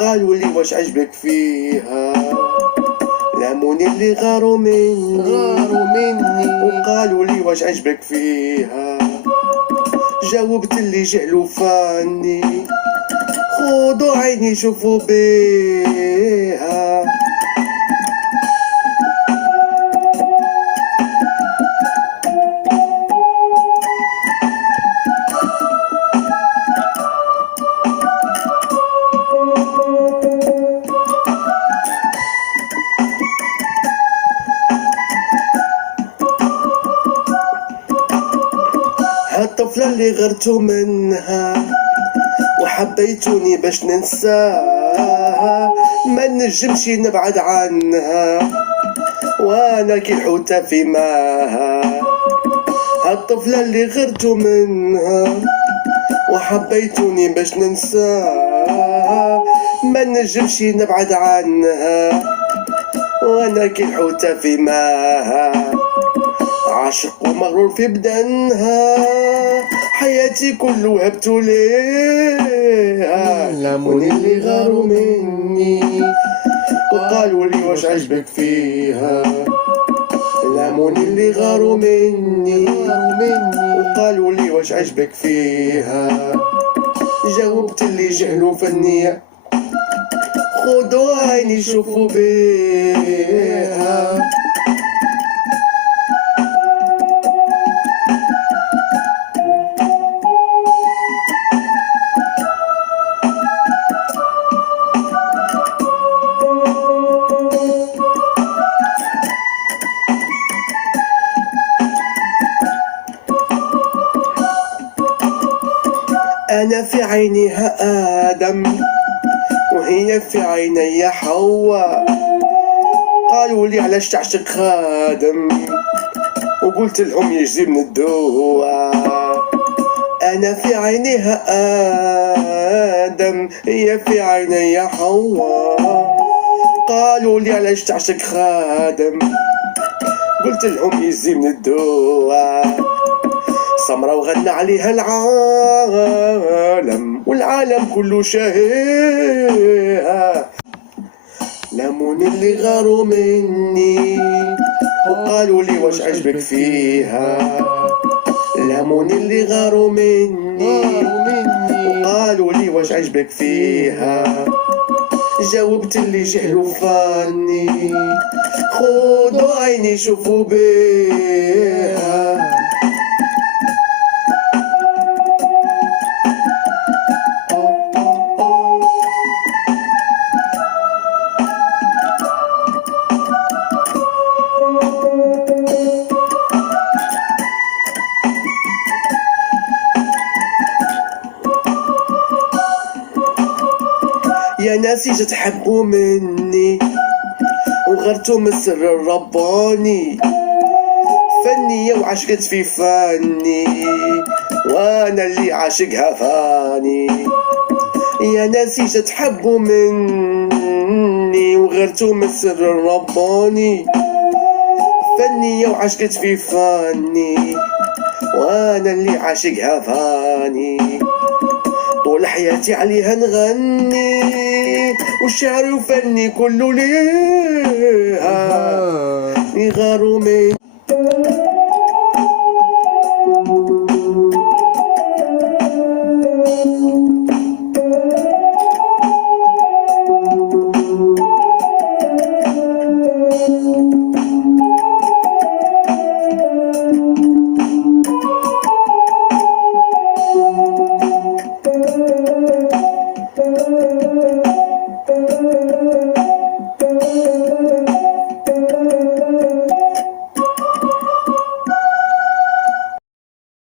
وقالوا لي واش عجبك فيها، لاموني اللي غاروا مني وقالوا لي واش عجبك فيها، جاوبت اللي جهلوا فاني خذوا عيني شوفوا بيها. هالطفلة اللي غرتو منها وحبيتوني باش ننساها، ما نجمش نبعد عنها وانا كي الحوتة في ماها. هالطفلة اللي غرتو منها وحبيتوني باش ننساها، ما نجمش نبعد عنها وانا كي الحوتة في ماها. عاشق ومغرور في بدنها، حياتي كله وهبتو ليها، لاموني اللي غاروا مني وقالوا لي واش عجبك فيها، لاموني اللي غاروا مني وقالوا لي واش عجبك فيها، جاوبت اللي جهلوا فنية خذوا عيني شوفوا بيها. أنا في عينيها آدم وهي في عيني حواء، قالوا لي علاش تعشق خادم وقلت لهم يجزي من الدواء. أنا في عينيها آدم هي في عيني حواء، قالوا لي علاش تعشق خادم قلت لهم يجزي من الدواء. سمرة وغنى عليها العالم والعالم كله شاهيها، لاموني اللي غاروا مني وقالوا لي واش عجبك فيها، لاموني اللي غاروا مني وقالوا لي واش عجبك فيها، جاوبت اللي جهلوا فاني خذوا عيني شوفوا بيها. يا ناسي تحبوا مني وغرتوا من السر الرباني، فنية وعشقت في فاني وانا اللي عاشقها فاني. يا ناسي تحبوا مني وغرتوا من السر الرباني، فنية وعشقت في فاني وانا اللي عاشقها فاني. طول حياتي عليها نغني والشعر وفني كله ليها، يغاروا مني